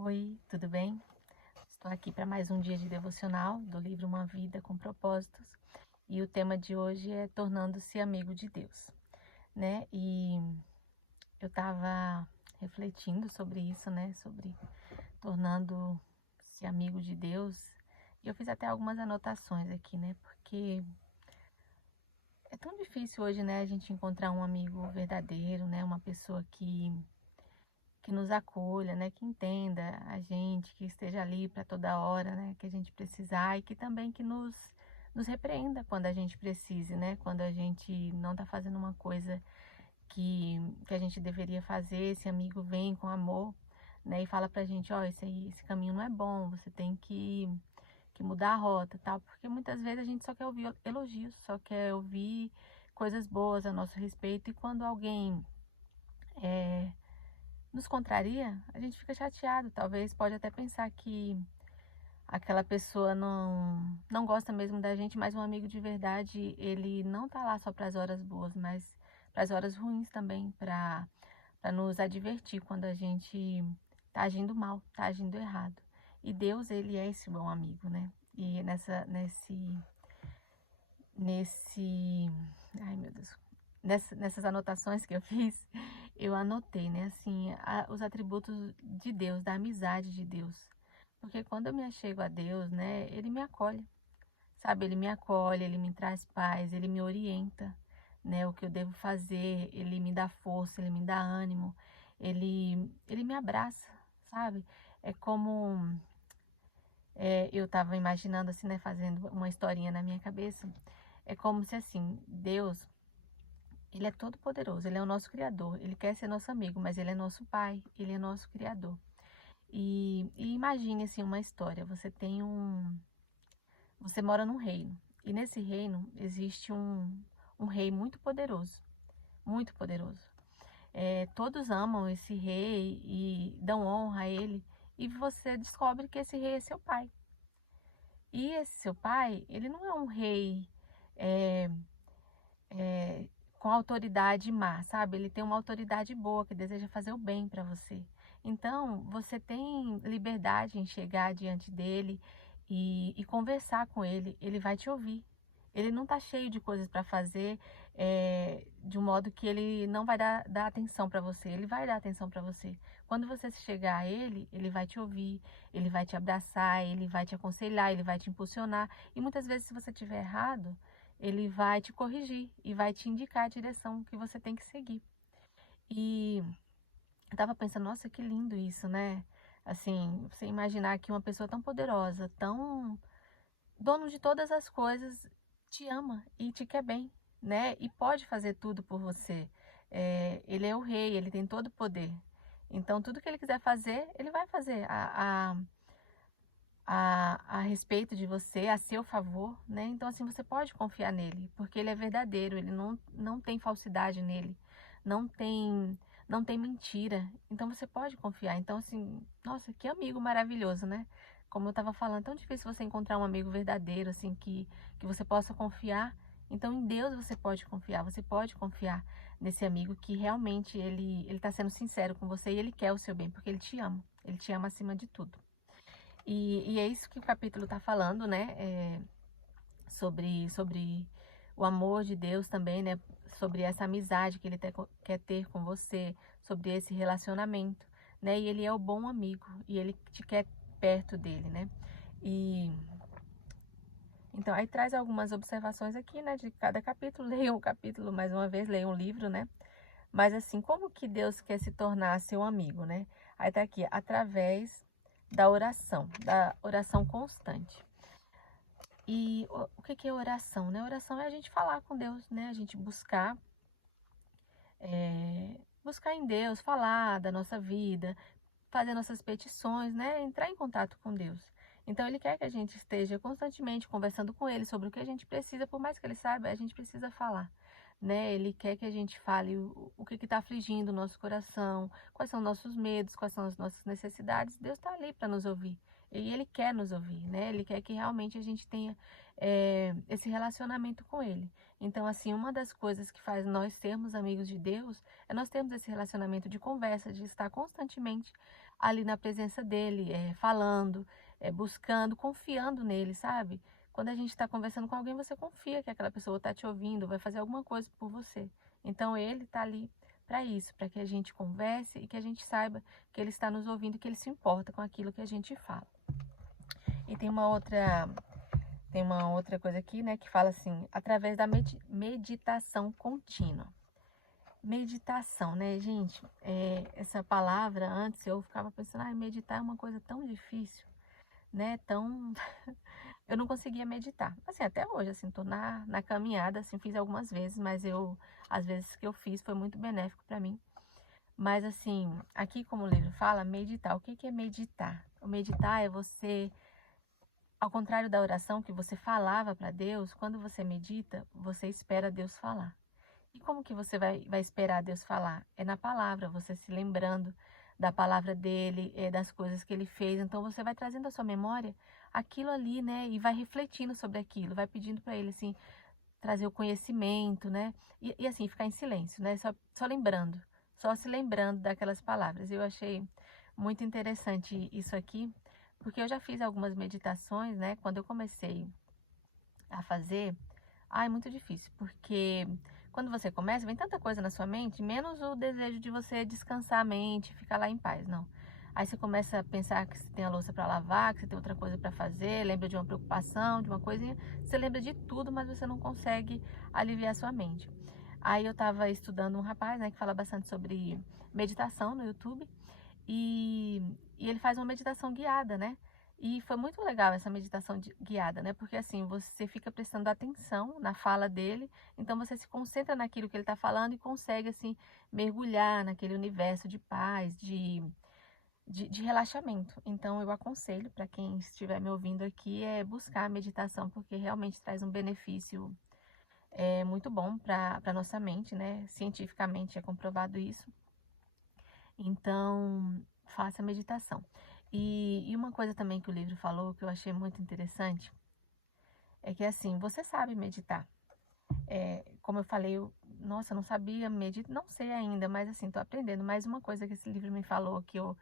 Oi, tudo bem? Estou aqui para mais um dia de devocional do livro Uma Vida com Propósitos e o tema de hoje é tornando-se amigo de Deus, né? E eu estava refletindo sobre isso, né? Sobre tornando-se amigo de Deus e eu fiz até algumas anotações aqui, né? Porque é tão difícil hoje, né? A gente encontrar um amigo verdadeiro, né? Uma pessoa que nos acolha, né, que entenda a gente, que esteja ali para toda hora, né, que a gente precisar e que também que nos repreenda quando a gente precise, né, quando a gente não está fazendo uma coisa que a gente deveria fazer, esse amigo vem com amor, né, e fala pra gente, ó, esse caminho não é bom, você tem que mudar a rota, tal, porque muitas vezes a gente só quer ouvir elogios, só quer ouvir coisas boas a nosso respeito e quando alguém é, nos contraria, a gente fica chateado, talvez pode até pensar que aquela pessoa não gosta mesmo da gente, mas um amigo de verdade, ele não tá lá só para as horas boas, mas para as horas ruins também, para nos advertir quando a gente tá agindo mal, tá agindo errado. E Deus, ele é esse bom amigo, né? E nesse, ai meu Deus, nessas anotações que eu fiz, eu anotei, né, assim, os atributos de Deus, da amizade de Deus. Porque quando eu me achego a Deus, né, Ele me acolhe, sabe? Ele me acolhe, Ele me traz paz, Ele me orienta, né, o que eu devo fazer, Ele me dá força, Ele me dá ânimo, Ele me abraça, sabe? É como eu estava imaginando assim, né, fazendo uma historinha na minha cabeça. É como se assim, Deus, ele é todo poderoso, ele é o nosso criador, ele quer ser nosso amigo, mas ele é nosso pai, ele é nosso criador. E imagine assim uma história, você mora num reino, e nesse reino existe um rei muito poderoso. Todos amam esse rei e dão honra a ele, e você descobre que esse rei é seu pai. E esse seu pai, ele não é um rei é, é, com autoridade má, sabe? Ele tem uma autoridade boa que deseja fazer o bem para você. Então, você tem liberdade em chegar diante dele e conversar com ele. Ele vai te ouvir. Ele não está cheio de coisas para fazer de um modo que ele não vai dar atenção para você. Ele vai dar atenção para você. Quando você chegar a ele, ele vai te ouvir, ele vai te abraçar, ele vai te aconselhar, ele vai te impulsionar. E muitas vezes, se você estiver errado, ele vai te corrigir e vai te indicar a direção que você tem que seguir. E eu tava pensando, nossa, que lindo isso, né? Assim, você imaginar que uma pessoa tão poderosa, tão dono de todas as coisas, te ama e te quer bem, né? E pode fazer tudo por você. Ele é o rei, ele tem todo o poder. Então, tudo que ele quiser fazer, ele vai fazer a respeito de você, a seu favor, né? Então, assim, você pode confiar nele, porque ele é verdadeiro, ele não tem falsidade nele, não tem, não tem mentira. Então, você pode confiar. Então, assim, nossa, que amigo maravilhoso, né? Como eu estava falando, é tão difícil você encontrar um amigo verdadeiro, assim, que você possa confiar. Então, em Deus você pode confiar nesse amigo que realmente ele está sendo sincero com você e ele quer o seu bem, porque ele te ama acima de tudo. E é isso que o capítulo está falando, né? Sobre o amor de Deus também, né? Sobre essa amizade que ele quer ter com você, sobre esse relacionamento, né? E ele é o bom amigo e ele te quer perto dele, né? E então aí traz algumas observações aqui, né? De cada capítulo, leia um capítulo mais uma vez, leia um livro, né? Mas assim, como que Deus quer se tornar seu amigo, né? Aí tá aqui, através da oração constante. E o que que é oração, né? Oração é a gente falar com Deus, né? A gente buscar em Deus, falar da nossa vida, fazer nossas petições, né? Entrar em contato com Deus. Então ele quer que a gente esteja constantemente conversando com ele sobre o que a gente precisa, por mais que ele saiba, a gente precisa falar, né? Ele quer que a gente fale o que está afligindo o nosso coração, quais são os nossos medos, quais são as nossas necessidades. Deus está ali para nos ouvir. E ele quer nos ouvir, né? Ele quer que realmente a gente tenha esse relacionamento com ele. Então, assim, uma das coisas que faz nós sermos amigos de Deus é nós termos esse relacionamento de conversa, de estar constantemente ali na presença dele, falando, buscando, confiando nele, sabe? Quando a gente está conversando com alguém, você confia que aquela pessoa está te ouvindo, vai fazer alguma coisa por você. Então ele está ali para isso, para que a gente converse e que a gente saiba que ele está nos ouvindo e que ele se importa com aquilo que a gente fala. E tem uma outra coisa aqui, né, que fala assim, através da meditação contínua. Meditação, né, gente? Essa palavra, antes eu ficava pensando, meditar é uma coisa tão difícil, né, tão... Eu não conseguia meditar. Assim, até hoje, assim, tô na caminhada, assim, fiz algumas vezes, mas as vezes que eu fiz foi muito benéfico para mim. Mas, assim, aqui como o livro fala, meditar. O que que é meditar? O meditar é você, ao contrário da oração que você falava para Deus, quando você medita, você espera Deus falar. E como que você vai esperar Deus falar? É na palavra, você se lembrando da palavra dele, das coisas que ele fez. Então você vai trazendo à sua memória aquilo ali, né? E vai refletindo sobre aquilo, vai pedindo para ele, assim, trazer o conhecimento, né? E assim, ficar em silêncio, né? Só lembrando, só se lembrando daquelas palavras. Eu achei muito interessante isso aqui, porque eu já fiz algumas meditações, né? Quando eu comecei a fazer, é muito difícil, porque quando você começa, vem tanta coisa na sua mente, menos o desejo de você descansar a mente, ficar lá em paz, não. Aí você começa a pensar que você tem a louça para lavar, que você tem outra coisa para fazer, lembra de uma preocupação, de uma coisinha, você lembra de tudo, mas você não consegue aliviar a sua mente. Aí eu estava estudando um rapaz, né, que fala bastante sobre meditação no YouTube, e ele faz uma meditação guiada, né? E foi muito legal essa meditação guiada, né? Porque assim, você fica prestando atenção na fala dele, então você se concentra naquilo que ele está falando e consegue, assim, mergulhar naquele universo de paz, de relaxamento. Então eu aconselho para quem estiver me ouvindo aqui buscar a meditação, porque realmente traz um benefício muito bom para a nossa mente, né? Cientificamente é comprovado isso. Então, faça meditação. E uma coisa também que o livro falou, que eu achei muito interessante, é que assim, você sabe meditar. Como eu falei, nossa, eu não sabia meditar, não sei ainda, mas assim, tô aprendendo. Mais uma coisa que esse livro me falou, que eu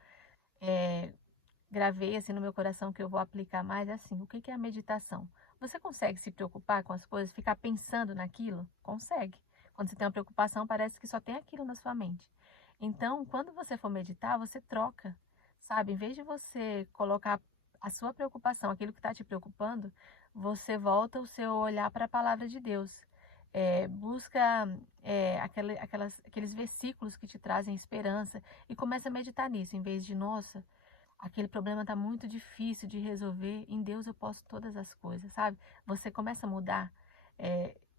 gravei assim no meu coração, que eu vou aplicar mais, é assim, o que que é a meditação? Você consegue se preocupar com as coisas, ficar pensando naquilo? Consegue. Quando você tem uma preocupação, parece que só tem aquilo na sua mente. Então, quando você for meditar, você troca, sabe? Em vez de você colocar a sua preocupação, aquilo que está te preocupando, você volta o seu olhar para a palavra de Deus. Busca aqueles versículos que te trazem esperança e começa a meditar nisso, em vez de, nossa, aquele problema está muito difícil de resolver, em Deus eu posso todas as coisas, sabe? Você começa a mudar,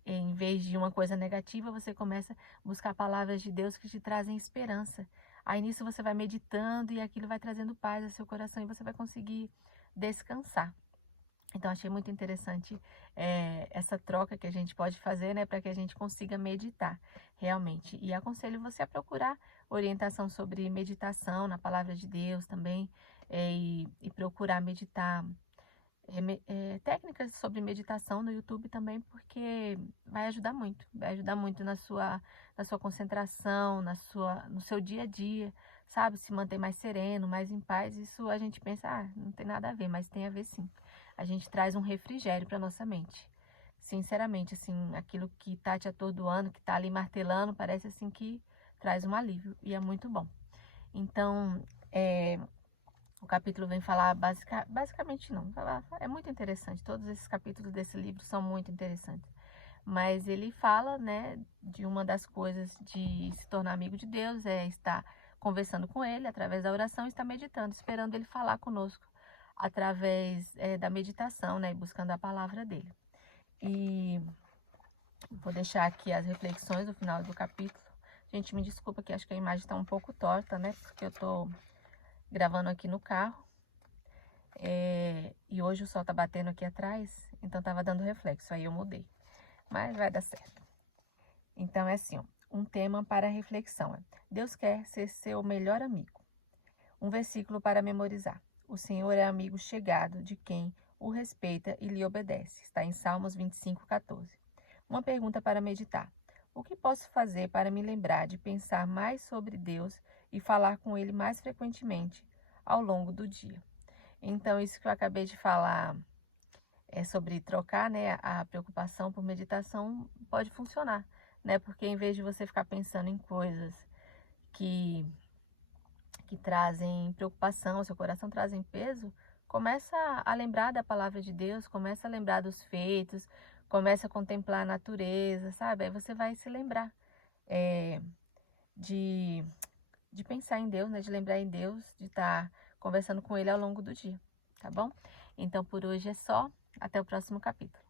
em vez de uma coisa negativa, você começa a buscar palavras de Deus que te trazem esperança. Aí nisso você vai meditando e aquilo vai trazendo paz ao seu coração e você vai conseguir descansar. Então, achei muito interessante essa troca que a gente pode fazer, né, para que a gente consiga meditar realmente. E aconselho você a procurar orientação sobre meditação na palavra de Deus também, e procurar meditar, técnicas sobre meditação no YouTube também, porque vai ajudar muito na sua concentração, no seu dia a dia, sabe? Se manter mais sereno, mais em paz. Isso a gente pensa, não tem nada a ver, mas tem a ver sim. A gente traz um refrigério para nossa mente. Sinceramente, assim, aquilo que tá te atordoando, que tá ali martelando, parece assim que traz um alívio e é muito bom. Então, o capítulo vem falar basicamente não, é muito interessante. Todos esses capítulos desse livro são muito interessantes. Mas ele fala, né, de uma das coisas de se tornar amigo de Deus é estar conversando com ele através da oração, estar meditando, esperando ele falar conosco através da meditação, né, e buscando a palavra dele. E vou deixar aqui as reflexões no final do capítulo. Gente, me desculpa que acho que a imagem está um pouco torta, né, porque eu tô gravando aqui no carro. E hoje o sol tá batendo aqui atrás, então tava dando reflexo, aí eu mudei. Mas vai dar certo. Então é assim, ó, um tema para reflexão. Deus quer ser seu melhor amigo. Um versículo para memorizar. O Senhor é amigo chegado de quem o respeita e lhe obedece. Está em Salmos 25:14. Uma pergunta para meditar. O que posso fazer para me lembrar de pensar mais sobre Deus e falar com Ele mais frequentemente, ao longo do dia. Então, isso que eu acabei de falar sobre trocar, né, a preocupação por meditação pode funcionar, né? Porque em vez de você ficar pensando em coisas que trazem preocupação, seu coração trazem peso, começa a lembrar da palavra de Deus, começa a lembrar dos feitos, começa a contemplar a natureza, sabe? Aí você vai se lembrar é, de, de pensar em Deus, né? De lembrar em Deus, de estar conversando com Ele ao longo do dia, tá bom? Então por hoje é só, até o próximo capítulo.